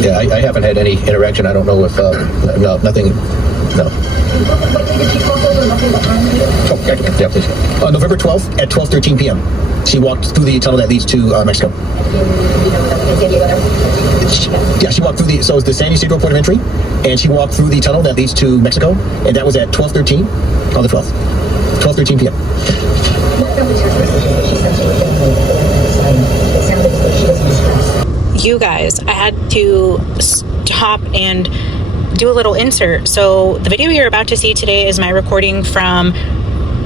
Yeah, I haven't had any interaction. I don't know if, no, nothing, no. Oh, yeah, please. November 12th at 12:13 p.m. She walked through the tunnel that leads to Mexico. Yeah, she walked through so it's the San Ysidro port of entry, and she walked through the tunnel that leads to Mexico, and that was at 12:13 on the 12th. 12:13 p.m. You guys, I had to stop and do a little insert. So the video you're about to see today is my recording from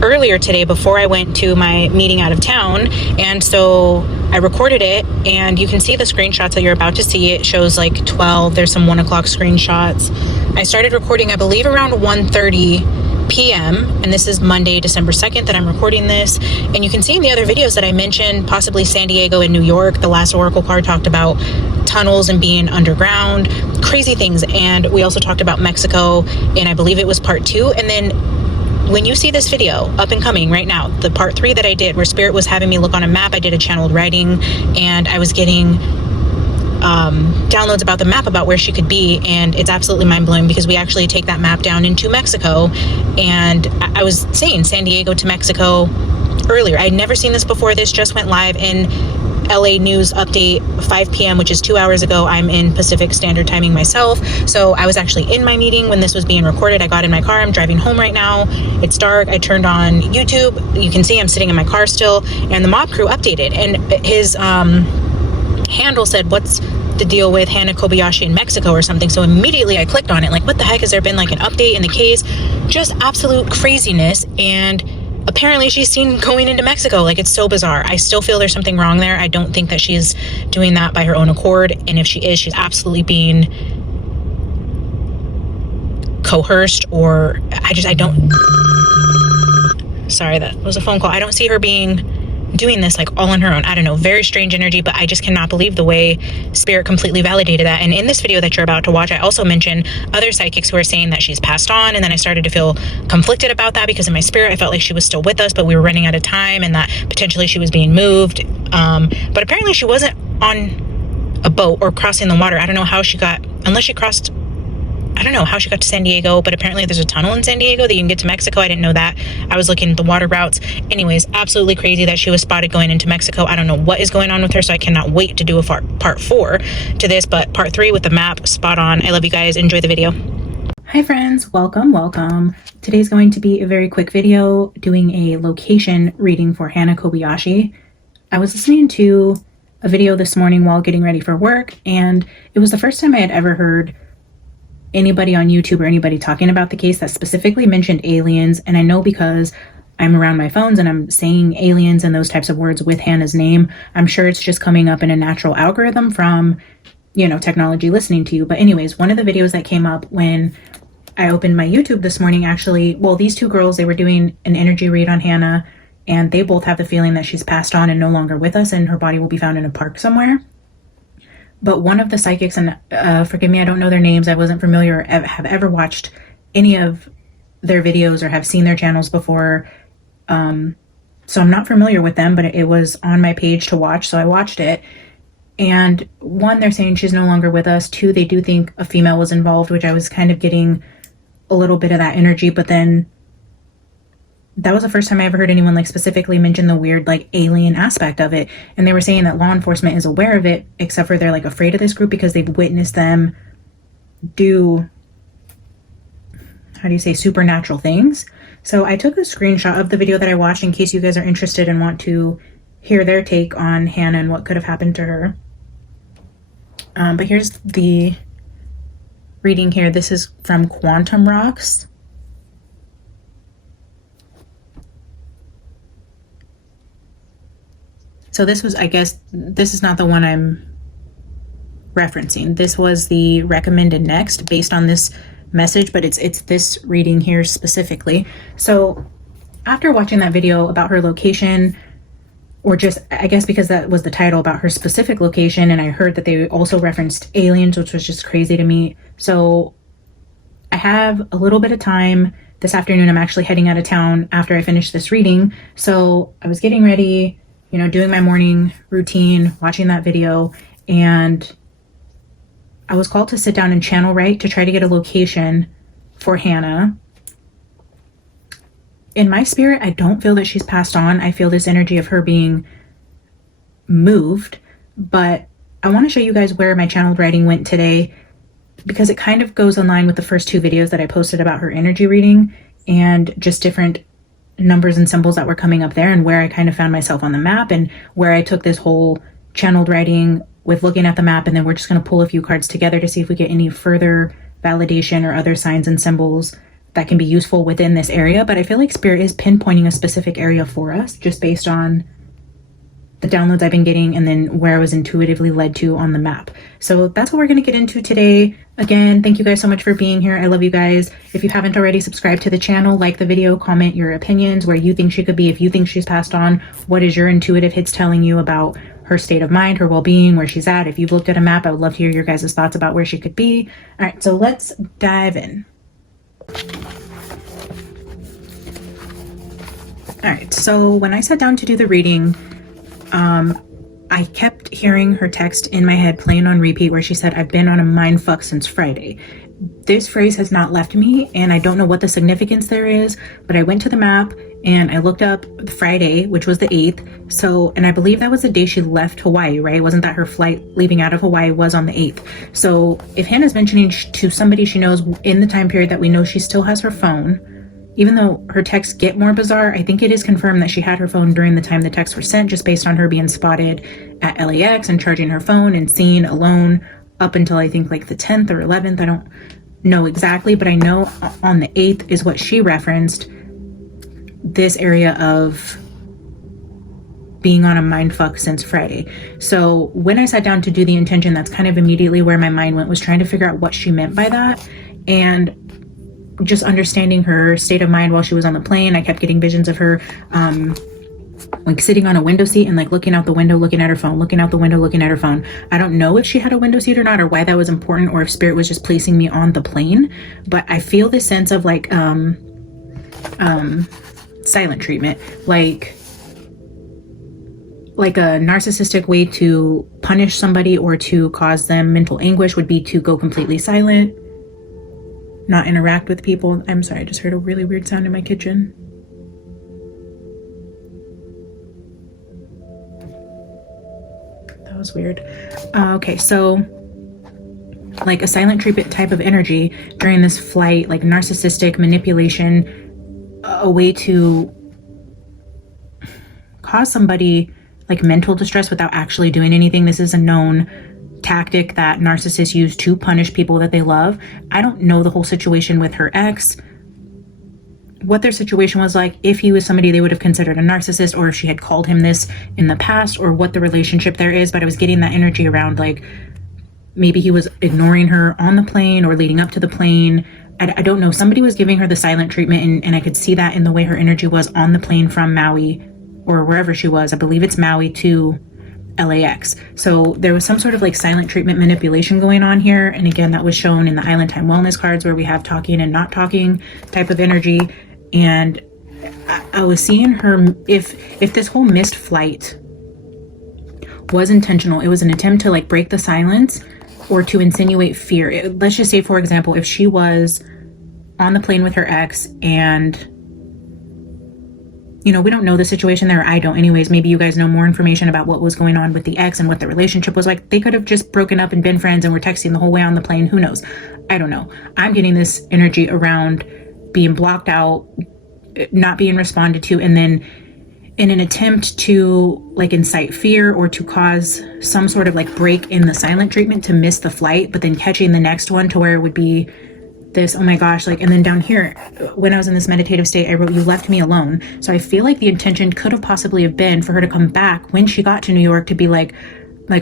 earlier today before I went to my meeting out of town. And so I recorded it, and you can see the screenshots that you're about to see. It shows like 12. There's some 1 o'clock screenshots. I started recording, I believe, around 1:30 p.m. and this is Monday, December 2nd that I'm recording this. And you can see in the other videos that I mentioned, possibly San Diego and New York, the last Oracle card talked about tunnels and being underground, crazy things. And we also talked about Mexico, and I believe it was part 2. And then when you see this video up and coming right now, the part 3 that I did where Spirit was having me look on a map, I did a channeled writing, and I was getting downloads about the map about where she could be, and it's absolutely mind-blowing because we actually take that map down into Mexico. And I was saying San Diego to Mexico earlier. I'd never seen this before. This just went live in LA News Update 5 p.m., which is 2 hours ago. I'm in Pacific Standard Timing myself, so I was actually in my meeting when this was being recorded. I got in my car. I'm driving home right now. It's dark. I turned on YouTube. You can see I'm sitting in my car still, and the mob crew updated, and his handle said, "What's the deal with Hannah Kobayashi in Mexico?" or something. So immediately I clicked on it, like, what the heck, has there been like an update in the case? Just absolute craziness. And apparently she's seen going into Mexico. Like, it's so bizarre. I still feel there's something wrong there. I don't think that she's doing that by her own accord, and if she is, she's absolutely being coerced, or I don't, sorry, that was a phone call. I don't see her being doing this like all on her own. I don't know, very strange energy, but I just cannot believe the way Spirit completely validated that. And in this video that you're about to watch, I also mentioned other psychics who are saying that she's passed on, and then I started to feel conflicted about that because in my spirit I felt like she was still with us, but we were running out of time and that potentially she was being moved. But apparently she wasn't on a boat or crossing the water. I don't know how she got, unless she crossed, I don't know how she got to San Diego, but apparently there's a tunnel in San Diego that you can get to Mexico. I didn't know that. I was looking at the water routes. Anyways, absolutely crazy that she was spotted going into Mexico. I don't know what is going on with her, so I cannot wait to do a part 4 to this, but part 3 with the map, spot on. I love you guys. Enjoy the video. Hi friends, welcome. Today's going to be a very quick video doing a location reading for Hannah Kobayashi. I was listening to a video this morning while getting ready for work, and it was the first time I had ever heard anybody on YouTube or anybody talking about the case that specifically mentioned aliens. And I know because I'm around my phones and I'm saying aliens and those types of words with Hannah's name, I'm sure it's just coming up in a natural algorithm from, you know, technology listening to you. But anyways, one of the videos that came up when I opened my YouTube this morning, actually, well, these two girls, they were doing an energy read on Hannah, and they both have the feeling that she's passed on and no longer with us, and her body will be found in a park somewhere. But one of the psychics, and forgive me, I don't know their names, I wasn't familiar, have ever watched any of their videos or have seen their channels before. So I'm not familiar with them, but it was on my page to watch, so I watched it. And 1, they're saying she's no longer with us. 2, they do think a female was involved, which I was kind of getting a little bit of that energy. But then that was the first time I ever heard anyone like specifically mention the weird like alien aspect of it. And they were saying that law enforcement is aware of it, except for they're like afraid of this group because they've witnessed them do, how do you say, supernatural things. So I took a screenshot of the video that I watched in case you guys are interested and want to hear their take on Hannah and what could have happened to her. But here's the reading here. This is from Quantum Rocks. So this was, I guess, this is not the one I'm referencing. This was the recommended next based on this message, but it's this reading here specifically. So after watching that video about her location, or just, I guess because that was the title, about her specific location, and I heard that they also referenced aliens, which was just crazy to me. So I have a little bit of time this afternoon. I'm actually heading out of town after I finish this reading. So I was getting ready, doing my morning routine, watching that video, and I was called to sit down and channel write to try to get a location for Hannah. In my spirit, I don't feel that she's passed on. I feel this energy of her being moved, but I want to show you guys where my channeled writing went today, because it kind of goes in line with the first two videos that I posted about her energy reading and just different numbers and symbols that were coming up there, and where I kind of found myself on the map, and where I took this whole channeled writing with looking at the map, and then we're just going to pull a few cards together to see if we get any further validation or other signs and symbols that can be useful within this area. But I feel like Spirit is pinpointing a specific area for us just based on the downloads I've been getting and then where I was intuitively led to on the map. So that's what we're going to get into today. Again, thank you guys so much for being here. I love you guys. If you haven't already, subscribe to the channel, like the video, comment your opinions, where you think she could be. If you think she's passed on, what is your intuitive hits telling you about her state of mind, her well-being, where she's at? If you've looked at a map, I would love to hear your guys' thoughts about where she could be. All right, so let's dive in. All right, so when I sat down to do the reading, I kept hearing her text in my head playing on repeat where she said, "I've been on a mind fuck since Friday." This phrase has not left me, and I don't know what the significance there is, but I went to the map and I looked up Friday, which was the 8th. So, and I believe that was the day she left Hawaii, right? Wasn't that her flight leaving out of Hawaii was on the 8th? So if Hannah's mentioning to somebody she knows in the time period that we know she still has her phone, even though her texts get more bizarre, I think it is confirmed that she had her phone during the time the texts were sent, just based on her being spotted at LAX and charging her phone and seen alone up until I think like the 10th or 11th. I don't know exactly, but I know on the 8th is what she referenced, this area of being on a mindfuck since Friday. So when I sat down to do the intention, that's kind of immediately where my mind went, was trying to figure out what she meant by that. And just understanding her state of mind while she was on the plane, I kept getting visions of her like sitting on a window seat and like looking out the window, looking at her phone, looking out the window, looking at her phone. I don't know if she had a window seat or not, or why that was important, or if Spirit was just placing me on the plane. But I feel this sense of like silent treatment, like a narcissistic way to punish somebody or to cause them mental anguish would be to go completely silent, not interact with people. I'm sorry, I just heard a really weird sound in my kitchen. That was weird. Okay, so like a silent treatment type of energy during this flight, like narcissistic manipulation, a way to cause somebody like mental distress without actually doing anything. This is a known tactic that narcissists use to punish people that they love. I don't know the whole situation with her ex, what their situation was like, if he was somebody they would have considered a narcissist, or if she had called him this in the past, or what the relationship there is. But I was getting that energy around like maybe he was ignoring her on the plane or leading up to the plane. I don't know. Somebody was giving her the silent treatment, and I could see that in the way her energy was on the plane from Maui or wherever she was. I believe it's Maui to LAX. So there was some sort of like silent treatment manipulation going on here. And again, that was shown in the Island Time Wellness cards, where we have talking and not talking type of energy. And I was seeing her, if this whole missed flight was intentional, it was an attempt to like break the silence or to insinuate fear. Let's just say, for example, if she was on the plane with her ex and, you know, we don't know the situation there. I don't anyways. Maybe you guys know more information about what was going on with the ex and what the relationship was like. They could have just broken up and been friends and were texting the whole way on the plane. Who knows? I don't know. I'm getting this energy around being blocked out, not being responded to, and then in an attempt to like incite fear or to cause some sort of like break in the silent treatment to miss the flight, but then catching the next one to where it would be this, oh my gosh, like, and then down here, when I was in this meditative state, I wrote, "You left me alone." So I feel like the intention could have possibly have been for her to come back when she got to New York to be like,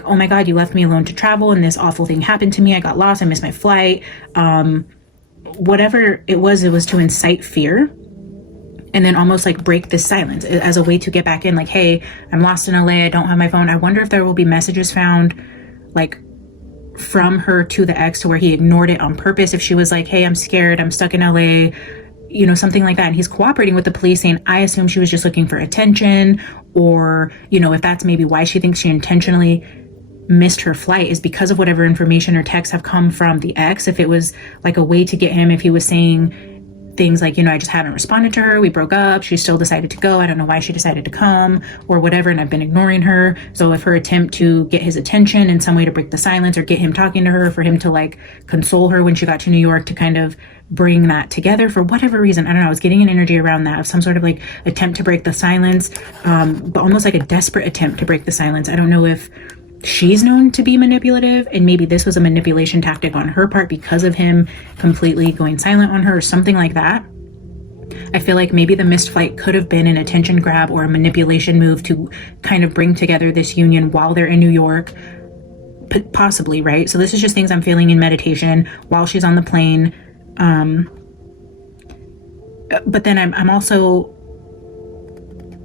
oh my God, you left me alone to travel and this awful thing happened to me. I got lost. I missed my flight. Whatever it was to incite fear and then almost like break this silence as a way to get back in. Like, hey, I'm lost in LA. I don't have my phone. I wonder if there will be messages found like from her to the ex to where he ignored it on purpose. If she was like, hey, I'm scared, I'm stuck in LA, you know, something like that. And he's cooperating with the police saying, I assume she was just looking for attention, or, you know, if that's maybe why she thinks she intentionally missed her flight is because of whatever information or texts have come from the ex. If it was like a way to get him, if he was saying things like, I just haven't responded to her, we broke up, she still decided to go, I don't know why she decided to come, or whatever, and I've been ignoring her. So if her attempt to get his attention in some way to break the silence or get him talking to her, for him to like console her when she got to New York, to kind of bring that together for whatever reason, I don't know, I was getting an energy around that of some sort of like attempt to break the silence, but almost like a desperate attempt to break the silence. I don't know if she's known to be manipulative, and maybe this was a manipulation tactic on her part because of him completely going silent on her or something like that. I feel like maybe the missed flight could have been an attention grab or a manipulation move to kind of bring together this union while they're in New York, possibly, right? So this is just things I'm feeling in meditation while she's on the plane. But then I'm also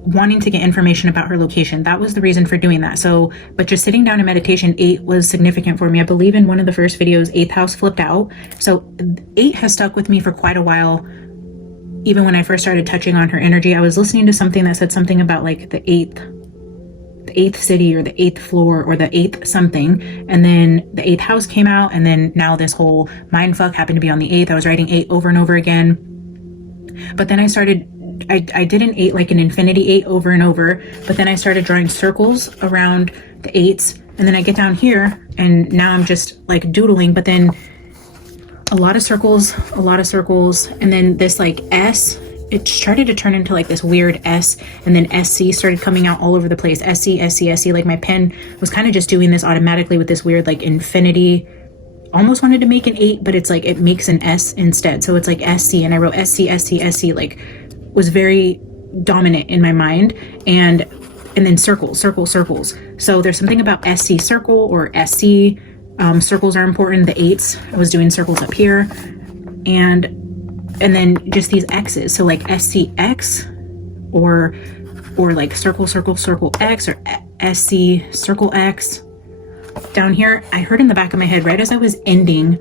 wanting to get information about her location. That was the reason for doing that. So, but just sitting down in meditation, 8 was significant for me. I believe in one of the first videos, 8th house flipped out. So 8 has stuck with me for quite a while. Even when I first started touching on her energy, I was listening to something that said something about like the eighth city or the 8th floor or the 8th something. And then the 8th house came out. And then now this whole mind fuck happened to be on the 8th. I was writing 8 over and over again. But then I did an 8, like an infinity 8 over and over, but then I started drawing circles around the 8s, and then I get down here and now I'm just like doodling, but then a lot of circles, and then this like S, it started to turn into like this weird S, and then SC started coming out all over the place. SC, like my pen was kind of just doing this automatically with this weird like infinity. Almost wanted to make an 8, but it's like it makes an S instead. So it's like SC, and I wrote SC, like was very dominant in my mind, and then circles. So there's something about SC circle or SC. Circles are important. The 8s, I was doing circles up here, and then just these X's. So like SCX or like circle X or SC circle X. Down here, I heard in the back of my head right as I was ending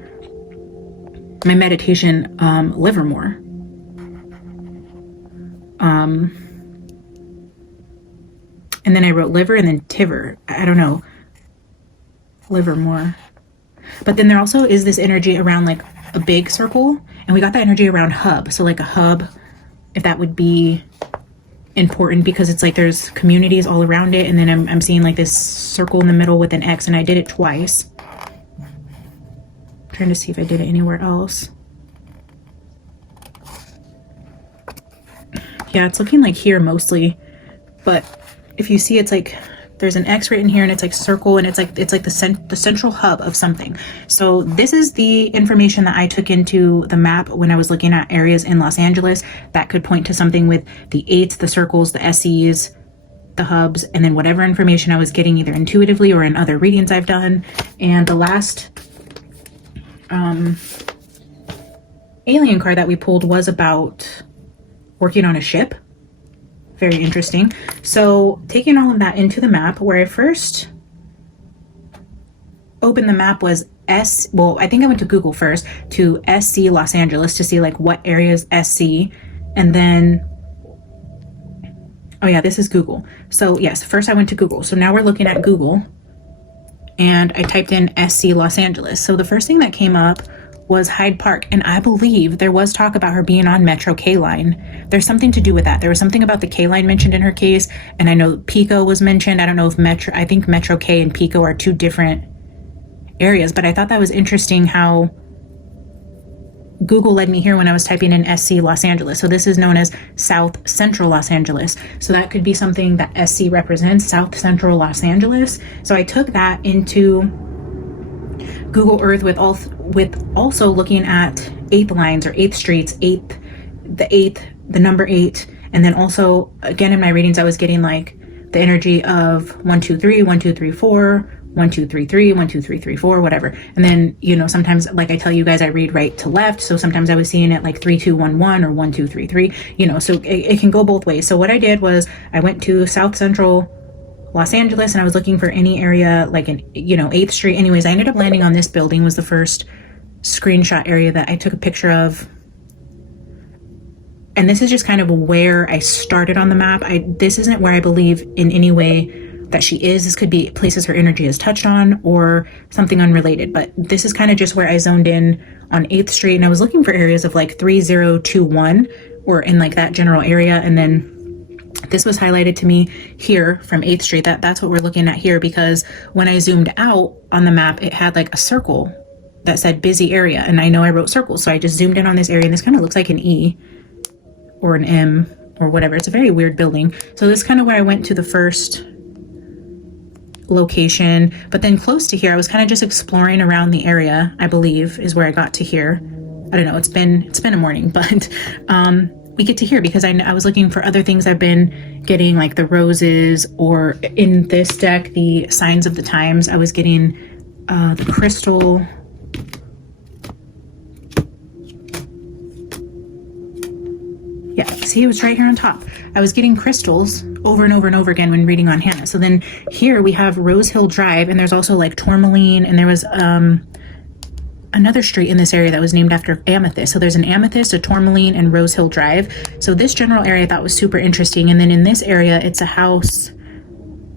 my meditation, Livermore. And then I wrote liver and then Tiver. I don't know. Livermore. But then there also is this energy around like a big circle, and we got that energy around hub. So like a hub, if that would be important, because it's like there's communities all around it, and then I'm seeing like this circle in the middle with an X, and I did it twice. I'm trying to see if I did it anywhere else. Yeah, it's looking like here mostly, but if you see, it's like there's an X written here, and it's like circle, and it's like the central hub of something. So this is the information that I took into the map when I was looking at areas in Los Angeles that could point to something with the 8s, the circles, the SCs, the hubs, and then whatever information I was getting either intuitively or in other readings I've done. And the last alien card that we pulled was about working on a ship. Very interesting. So taking all of that into the map, where I first opened the map was I think I went to Google first, to SC Los Angeles, to see like what areas SC, and then, oh yeah, this is Google. So yes, first I went to Google. So now we're looking at Google, and I typed in SC Los Angeles. So the first thing that came up was Hyde Park, and I believe there was talk about her being on Metro K line. There's something to do with that. There was something about the K line mentioned in her case, and I know Pico was mentioned. I don't know if I think Metro K and Pico are 2 different areas, but I thought that was interesting how Google led me here when I was typing in SC Los Angeles. So this is known as South Central Los Angeles. So that could be something that SC represents, South Central Los Angeles. So I took that into Google Earth with also looking at 8th lines or 8th streets, the number 8. And then also, again, in my readings, I was getting like the energy of 1, 2, 3, 1, 2, 3, 4, 1, 2, 3, 3, 1, 2, 3, 3, 4, whatever. And then, sometimes, like I tell you guys, I read right to left. So sometimes I was seeing it like 3, 2, 1, 1 or 1, 2, 3, 3, so it can go both ways. So what I did was I went to South Central Los Angeles, and I was looking for any area like in 8th Street. Anyways, I ended up landing on this building, was the first screenshot area that I took a picture of. And this is just kind of where I started on the map. This isn't where I believe in any way that she is. This could be places her energy is touched on or something unrelated. But this is kind of just where I zoned in on 8th Street. And I was looking for areas of like 3021 or in like that general area. And then this was highlighted to me here from 8th Street. That's what we're looking at here, because when I zoomed out on the map, it had like a circle that said busy area. And I know I wrote circles. So I just zoomed in on this area, and this kind of looks like an E or an M or whatever. It's a very weird building. So this is kind of where I went to the first location. But then close to here, I was kind of just exploring around the area, I believe is where I got to here. I don't know. It's been a morning, but we get to here because I was looking for other things I've been getting, like the roses, or in this deck, the signs of the times. I was getting the crystal. Yeah, see, it was right here on top. I was getting crystals over and over and over again when reading on Hannah. So then here we have Rose Hill Drive, and there's also like tourmaline, and there was another street in this area that was named after amethyst. So there's an amethyst, a tourmaline, and Rose Hill Drive. So this general area I thought was super interesting. And then in this area, it's a house,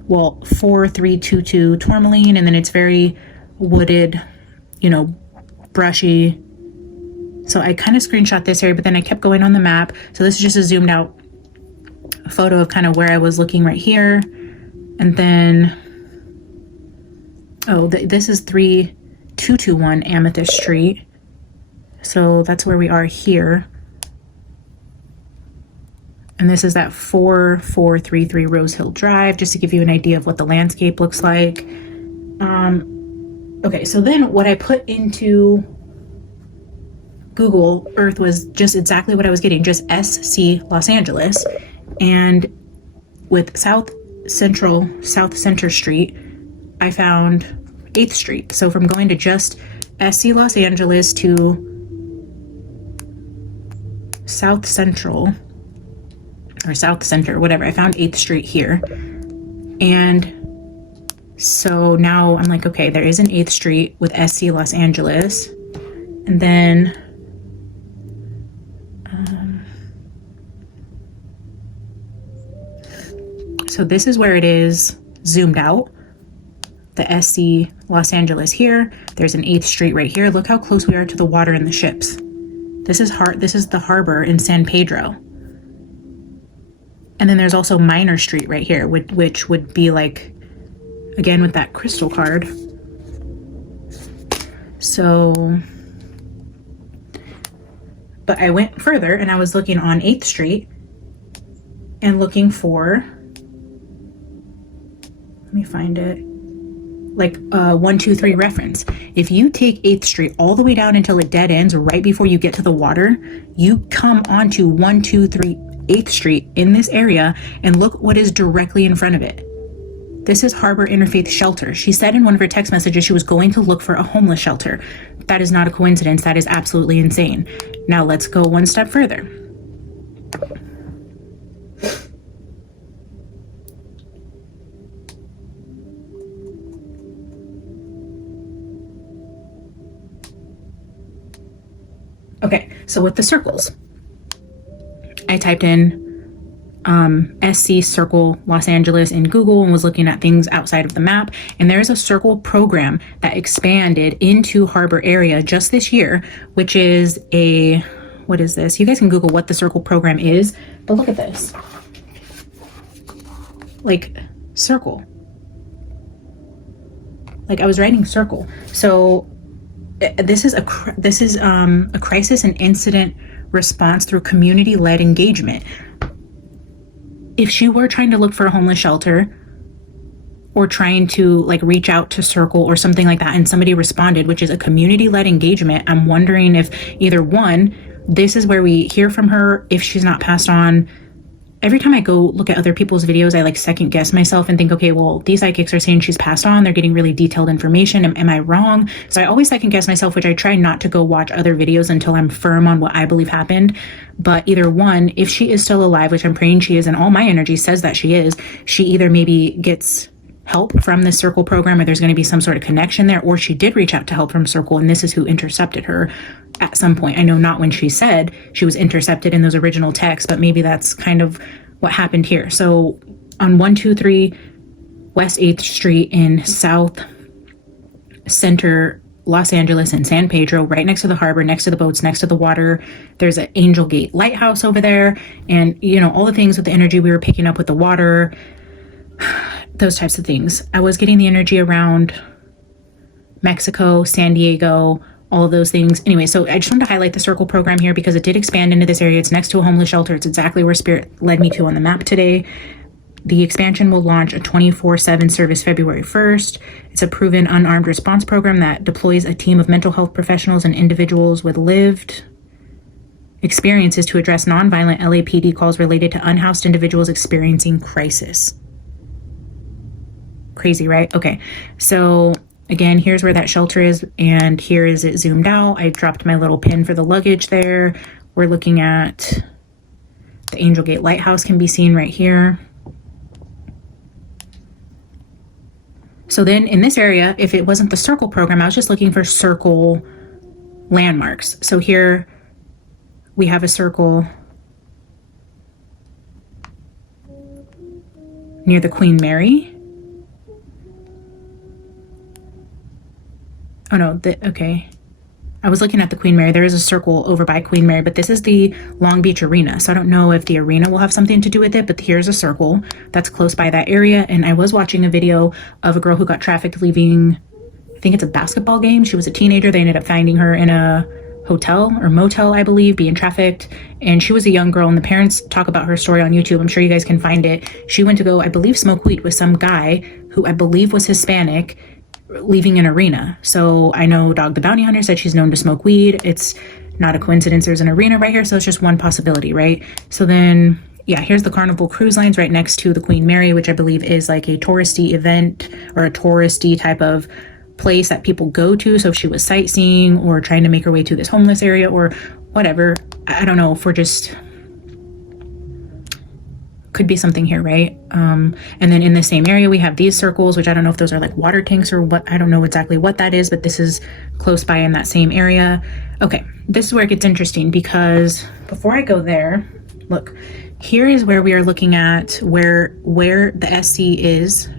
well, 4322 tourmaline, and then it's very wooded, you know, brushy. So I kind of screenshot this area, but then I kept going on the map. So this is just a zoomed out photo of kind of where I was looking right here. And then, oh, this is 3221 Amethyst Street. So that's where we are here. And this is that 4433 Rose Hill Drive, just to give you an idea of what the landscape looks like. Okay, so then what I put into Google Earth was just exactly what I was getting, just SC Los Angeles. And with South Center Street, I found 8th Street. So from going to just SC Los Angeles to South Central, or South Center, whatever, I found 8th Street here. And so now I'm like, okay, there is an 8th Street with SC Los Angeles. And then so this is where it is zoomed out, the SC Los Angeles here. There's an 8th Street right here. Look how close we are to the water and the ships. This is the harbor in San Pedro. And then there's also Minor Street right here, which would be like, again, with that crystal card. So, but I went further and I was looking on 8th Street and looking for, let me find it, like 123 reference. If you take 8th Street all the way down until it dead ends right before you get to the water, you come onto 123 8th Street in this area, and look what is directly in front of it. This is Harbor Interfaith Shelter. She said in one of her text messages she was going to look for a homeless shelter. That is not a coincidence. That is absolutely insane. Now let's go one step further. Okay, so with the circles, I typed in SC Circle Los Angeles in Google and was looking at things outside of the map. And there's a circle program that expanded into Harbor area just this year, which is what is this? You guys can Google what the circle program is, but look at this. Like, circle. Like, I was writing circle. So this is a crisis and incident response through community-led engagement. If she were trying to look for a homeless shelter or trying to like reach out to Circle or something like that, and somebody responded, which is a community-led engagement, I'm wondering if either one, this is where we hear from her, if she's not passed on. Every time I go look at other people's videos, I like second guess myself and think, okay, well, these psychics are saying she's passed on. They're getting really detailed information. Am I wrong? So I always second guess myself, which I try not to go watch other videos until I'm firm on what I believe happened. But either one, if she is still alive, which I'm praying she is, and all my energy says that she is, she either maybe gets help from the Circle program, or there's going to be some sort of connection there, or she did reach out to help from Circle, and this is who intercepted her at some point. I know not when she said she was intercepted in those original texts, but maybe that's kind of what happened here. So on 123 West 8th Street in South Center, Los Angeles, and San Pedro, right next to the harbor, next to the boats, next to the water. There's an Angel Gate lighthouse over there, and you know, all the things with the energy we were picking up with the water, those types of things. I was getting the energy around Mexico, San Diego, all of those things. Anyway, so I just wanted to highlight the circle program here because it did expand into this area. It's next to a homeless shelter. It's exactly where Spirit led me to on the map today. The expansion will launch a 24/7 service February 1st. It's a proven unarmed response program that deploys a team of mental health professionals and individuals with lived experiences to address nonviolent LAPD calls related to unhoused individuals experiencing crisis. Crazy, right? Okay, so again, here's where that shelter is, and here is it zoomed out. I dropped my little pin for the luggage there. We're looking at the Angel Gate Lighthouse can be seen right here. So then in this area, if it wasn't the circle program, I was just looking for circle landmarks. So here we have a circle near the Queen Mary. Oh no, okay. I was looking at the Queen Mary. There is a circle over by Queen Mary, but this is the Long Beach Arena. So I don't know if the arena will have something to do with it, but here's a circle that's close by that area. And I was watching a video of a girl who got trafficked leaving, I think it's a basketball game. She was a teenager. They ended up finding her in a hotel or motel, I believe, being trafficked. And she was a young girl, and the parents talk about her story on YouTube. I'm sure you guys can find it. She went to go, I believe, smoke weed with some guy who I believe was Hispanic, leaving an arena. So I know Dog the Bounty Hunter said she's known to smoke weed. It's not a coincidence there's an arena right here, so it's just one possibility, right? So then, yeah, here's the Carnival Cruise Lines right next to the Queen Mary, which I believe is like a touristy event or a touristy type of place that people go to. So if she was sightseeing or trying to make her way to this homeless area or whatever, I don't know if we're just... could be something here, right? And then in the same area we have these circles, which I don't know if those are like water tanks or what. I don't know exactly what that is, but this is close by in that same area. Okay, this is where it gets interesting, because before I go there, look, here is where we are looking at where the SC is.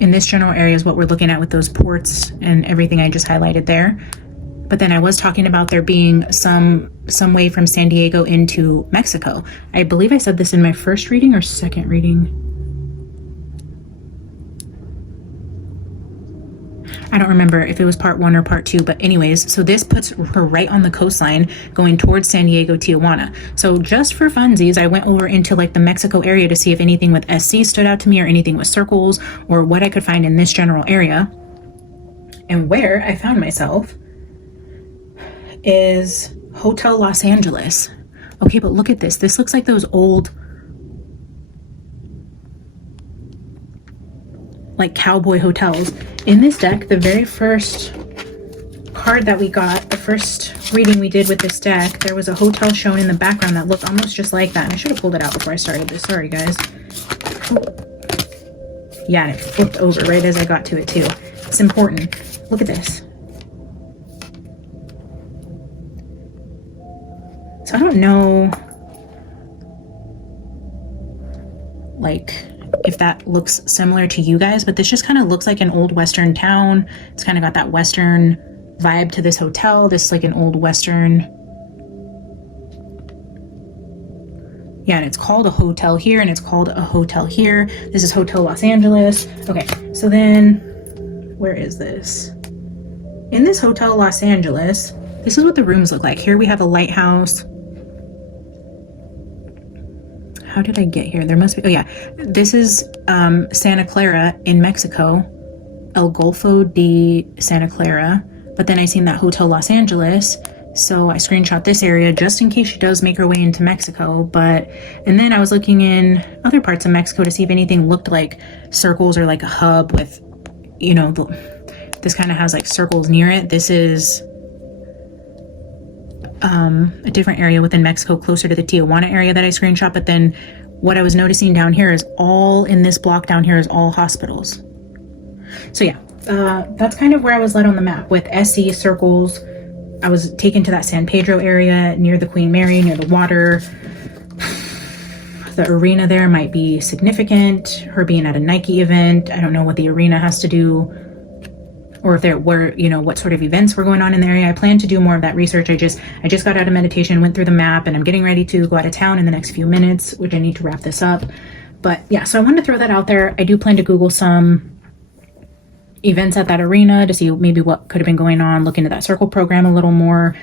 In this general area is what we're looking at with those ports and everything I just highlighted there. But then I was talking about there being some way from San Diego into Mexico. I believe I said this in my first reading or second reading. I don't remember if it was part 1 or part 2, but anyways, so this puts her right on the coastline going towards San Diego, Tijuana. So just for funsies, I went over into like the Mexico area to see if anything with SC stood out to me or anything with circles or what I could find in this general area. And where I found myself is Hotel Los Angeles. Okay, but look at this. This looks like those old like cowboy hotels. In this deck, the very first card that we got, the first reading we did with this deck, there was a hotel shown in the background that looked almost just like that. And I should have pulled it out before I started this. Sorry, guys. Yeah, and it flipped over right as I got to it too. It's important. Look at this. So I don't know, like, if that looks similar to you guys, but this just kind of looks like an old Western town. It's kind of got that Western vibe to this hotel. This is like an old Western. Yeah, and it's called a hotel here, and it's called a hotel here. This is Hotel Los Angeles. Okay, so then, where is this? In this Hotel Los Angeles, this is what the rooms look like. Here we have a lighthouse. How did I get here? There must be, oh yeah. This is Santa Clara in Mexico, El Golfo de Santa Clara. But then I seen that Hotel Los Angeles, so I screenshot this area just in case she does make her way into Mexico. And then I was looking in other parts of Mexico to see if anything looked like circles or like a hub with, you know, this kind of has like circles near it. This is a different area within Mexico, closer to the Tijuana area that I screenshot. But then what I was noticing down here is all in this block down here is all hospitals. So yeah, that's kind of where I was led on the map with SC circles. I was taken to that San Pedro area near the Queen Mary, near the water. if the arena there might be significant, her being at a Nike event. I don't know what the arena has to do, or if there were, you know, what sort of events were going on in the area. I plan to do more of that research. I just got out of meditation, went through the map, and I'm getting ready to go out of town in the next few minutes, which I need to wrap this up. But yeah, so I wanted to throw that out there. I do plan to Google some events at that arena to see maybe what could have been going on, look into that circle program a little more.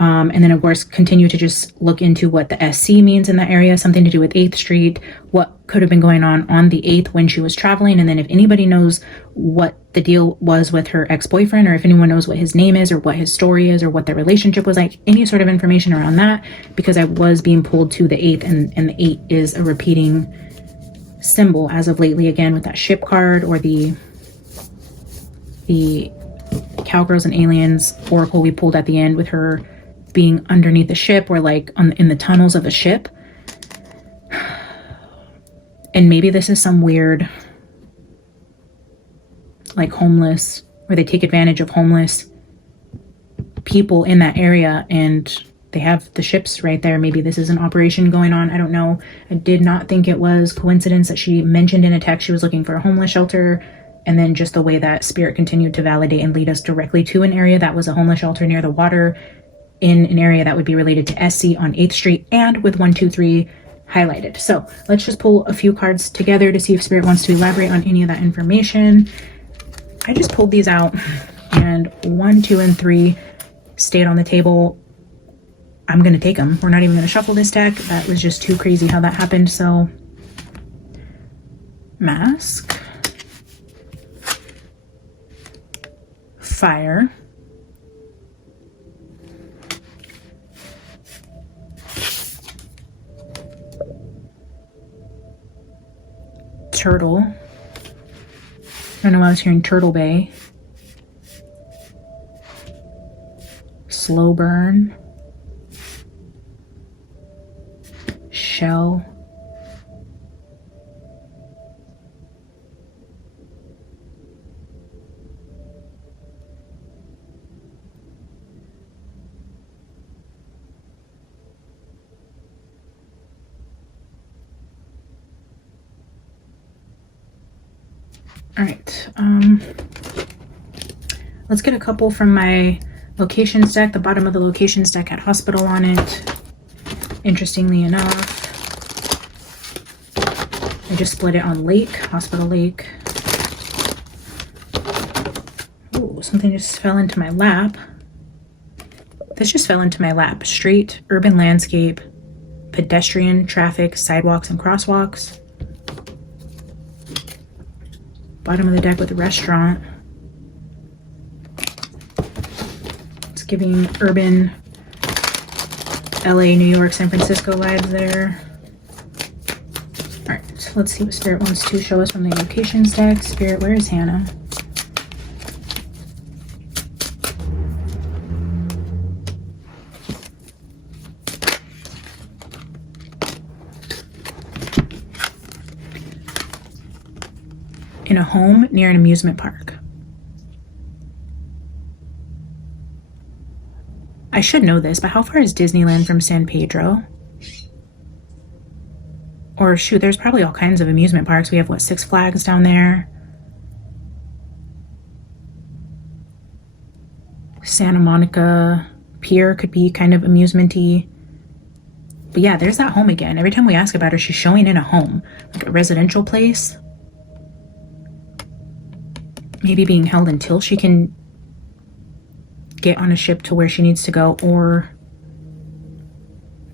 And then, of course, continue to just look into what the SC means in that area, something to do with 8th Street, what could have been going on the 8th when she was traveling. And then if anybody knows what the deal was with her ex-boyfriend, or if anyone knows what his name is or what his story is or what their relationship was like, any sort of information around that, because I was being pulled to the 8th, and the 8 is a repeating symbol as of lately, again, with that ship card or the Cowgirls and Aliens oracle we pulled at the end with her being underneath the ship, or like in the tunnels of a ship. And maybe this is some weird, like, homeless, where they take advantage of homeless people in that area, and they have the ships right there. Maybe this is an operation going on. I don't know. I did not think it was coincidence that she mentioned in a text she was looking for a homeless shelter, and then just the way that spirit continued to validate and lead us directly to an area that was a homeless shelter near the water, in an area that would be related to SC on 8th Street, and with 123 highlighted. So let's just pull a few cards together to see if Spirit wants to elaborate on any of that information. I just pulled these out, and 1, 2, and 3 stayed on the table. I'm going to take them. We're not even going to shuffle this deck. That was just too crazy how that happened. So Mask, Fire, Turtle. I don't know why I was hearing Turtle Bay. Slow Burn. Shell. All right, let's get a couple from my locations deck. The bottom of the locations deck had hospital on it. Interestingly enough, I just split it on lake, hospital lake. Ooh, something just fell into my lap. This just fell into my lap. Street, urban landscape, pedestrian, traffic, sidewalks, and crosswalks. Bottom of the deck with a restaurant. It's giving urban LA, New York, San Francisco vibes there. All right, so let's see what Spirit wants to show us from the locations deck. Spirit, where is Hannah? In a home near an amusement park. I should know this, but how far is Disneyland from San Pedro? Or shoot, there's probably all kinds of amusement parks. We have, what, Six Flags down there? Santa Monica Pier could be kind of amusement-y. But yeah, there's that home again. Every time we ask about her, she's showing in a home, like a residential place. Maybe being held until she can get on a ship to where she needs to go, or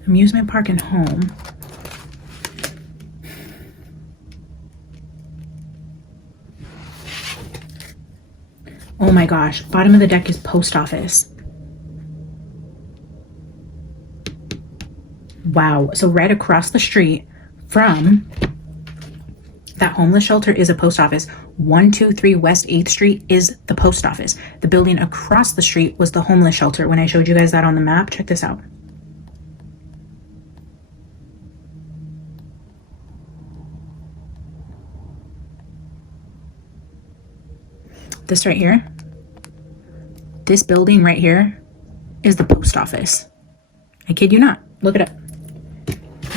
amusement park and home. Oh my gosh, bottom of the deck is post office. Wow, so right across the street from that homeless shelter is a post office. 123 West 8th Street is the post office. The building across the street was the homeless shelter when I showed you guys that on the map. Check this out. This right here, this building right here is the post office. I kid you not. Look it up.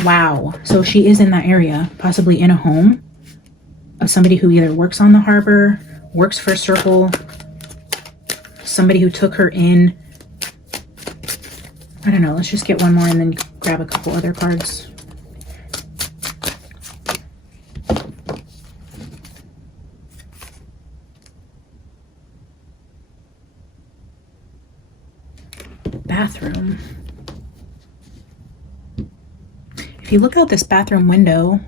Wow. So she is in that area, possibly in a home of somebody who either works on the harbor, works for Circle, somebody who took her in. I don't know. Let's just get one more and then grab a couple other cards. Bathroom. If you look out this bathroom window,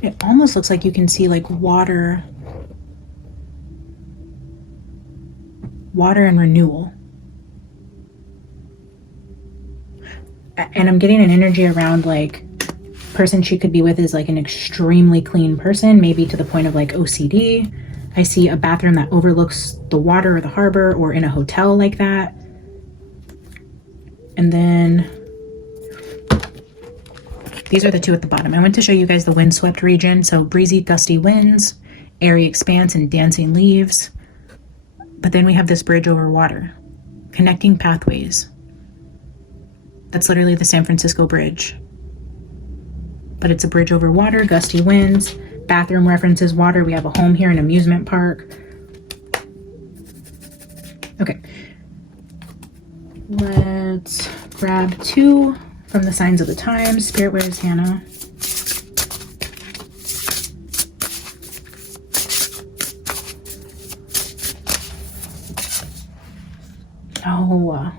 it almost looks like you can see like water and renewal. And I'm getting an energy around like person she could be with is like an extremely clean person, maybe to the point of like OCD. I see a bathroom that overlooks the water or the harbor or in a hotel like that. And then these are the two at the bottom. I went to show you guys the windswept region. So breezy, gusty winds, airy expanse, and dancing leaves. But then we have this bridge over water, connecting pathways. That's literally the San Francisco Bridge. But it's a bridge over water, gusty winds, bathroom references water. We have a home here, an amusement park. Okay. Let's grab two from the Signs of the Times. Spirit, where is Hannah? Oh.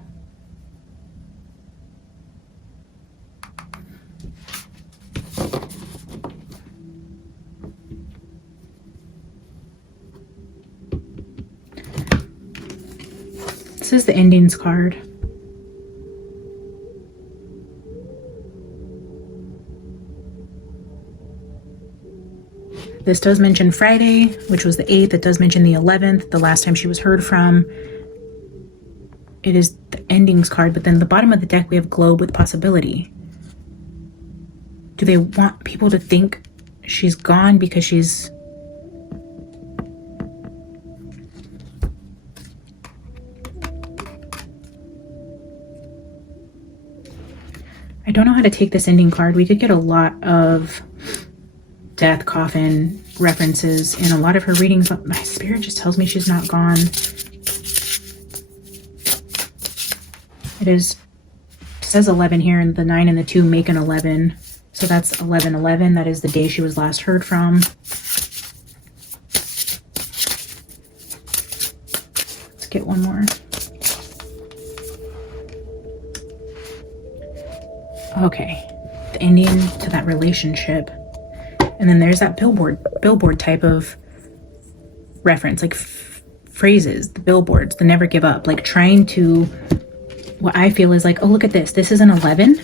This is the endings card. This does mention Friday, which was the 8th. It does mention the 11th, the last time she was heard from. It is the endings card, but then the bottom of the deck we have globe with possibility. Do they want people to think she's gone because she's... I don't know how to take this ending card. We could get a lot of death, coffin references in a lot of her readings, but my spirit just tells me she's not gone. It says 11 here, and the 9 and the 2 make an 11. So that's 11/11. That is the day she was last heard from. Let's get one more. Okay, the ending to that relationship. And then there's that billboard type of reference, like phrases, the billboards, the never give up, like trying to, what I feel is like, oh, look at this. This is an 11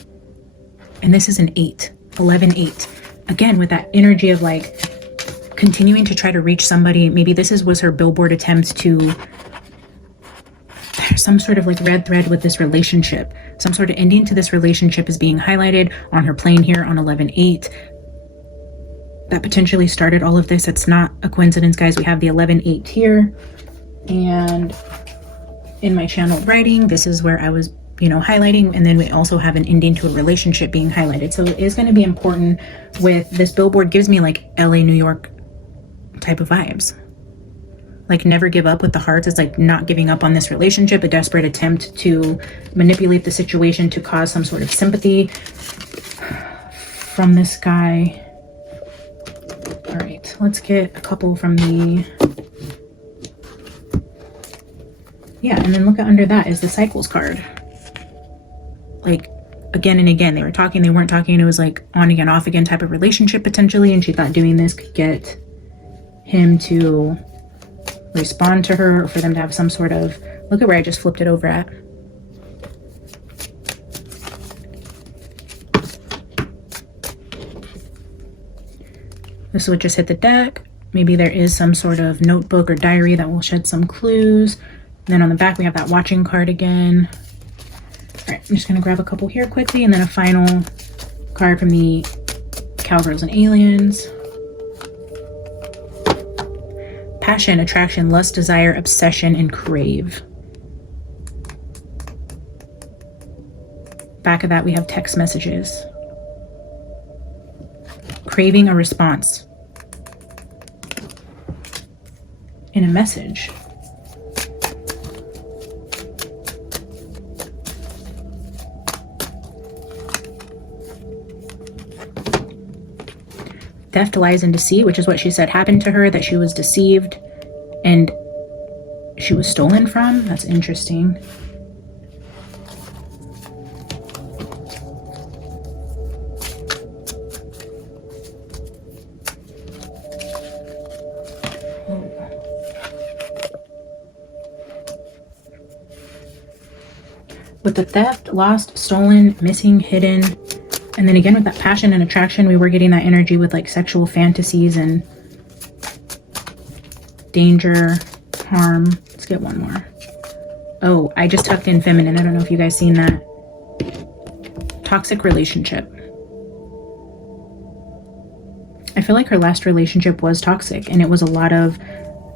and this is an 8, 11, 8. Again, with that energy of like continuing to try to reach somebody. Maybe this was her billboard attempt to, there's some sort of like red thread with this relationship. Some sort of ending to this relationship is being highlighted on her plane here on 11/8. That potentially started all of this. It's not a coincidence, guys. We have the 11/8 here. And in my channeled writing, this is where I was, highlighting. And then we also have an ending to a relationship being highlighted. So it is going to be important with this billboard. Gives me like LA, New York type of vibes. Like never give up with the hearts. It's like not giving up on this relationship, a desperate attempt to manipulate the situation to cause some sort of sympathy from this guy. All right, let's get a couple from the, yeah, and then look at under that is the cycles card. Like again and again, they were talking, they weren't talking. It was like on again, off again type of relationship potentially. And she thought doing this could get him to respond to her, or for them to have some sort of, look at where I just flipped it over at. This would just hit the deck. Maybe there is some sort of notebook or diary that will shed some clues. And then on the back, we have that watching card again. All right, I'm just gonna grab a couple here quickly, and then a final card from the Cowgirls and Aliens. Passion, attraction, lust, desire, obsession, and crave. Back of that, we have text messages. Craving a response in a message. Theft, lies, and deceit, which is what she said happened to her, that she was deceived and she was stolen from. That's interesting. With the theft, lost, stolen, missing, hidden, and then again with that passion and attraction, we were getting that energy with like sexual fantasies and danger, harm. Let's get one more. Oh, I just tucked in feminine. I don't know if you guys seen that. Toxic relationship. I feel like her last relationship was toxic, and it was a lot of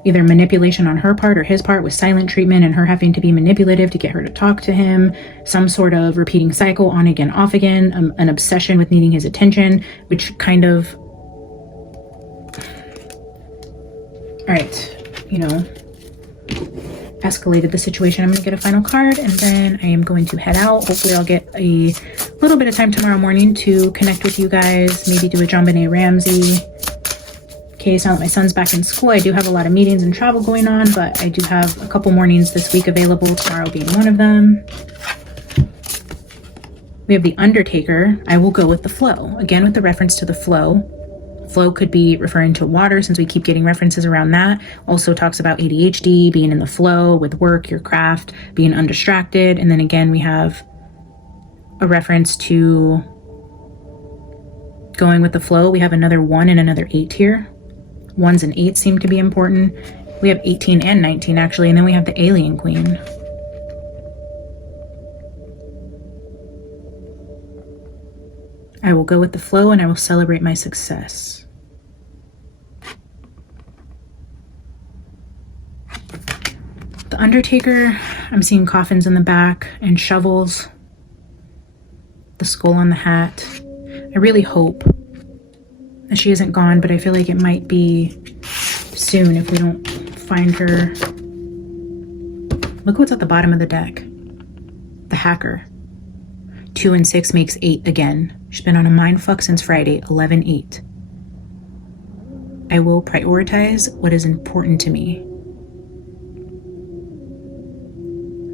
either manipulation on her part or his part, with silent treatment and her having to be manipulative to get her to talk to him, some sort of repeating cycle, on again, off again, an obsession with needing his attention, which kind of, all right, you know, escalated the situation. I'm going to get a final card and then I am going to head out. Hopefully I'll get a little bit of time tomorrow morning to connect with you guys, maybe do a JonBenet Ramsey. Case now that my son's back in school, I do have a lot of meetings and travel going on, but I do have a couple mornings this week available, tomorrow being one of them. We have the Undertaker. I will go with the flow. Again, with the reference to the flow. Flow could be referring to water, since we keep getting references around that. Also talks about ADHD, being in the flow with work, your craft, being undistracted. And then again, we have a reference to going with the flow. We have another 1 and another 8 here. 1s and 8s seem to be important. We have 18 and 19 actually, and then we have the Alien Queen. I will go with the flow and I will celebrate my success. The Undertaker, I'm seeing coffins in the back and shovels. The skull on the hat. I really hope that she isn't gone, but I feel like it might be soon if we don't find her. Look what's at the bottom of the deck. The Hacker. 2 and 6 makes 8 again. She's been on a mindfuck since Friday, 11/8. I will prioritize what is important to me.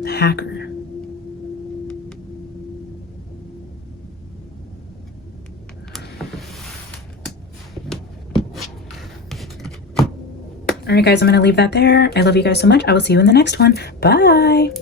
The Hacker. All right, guys, I'm going to leave that there. I love you guys so much. I will see you in the next one. Bye.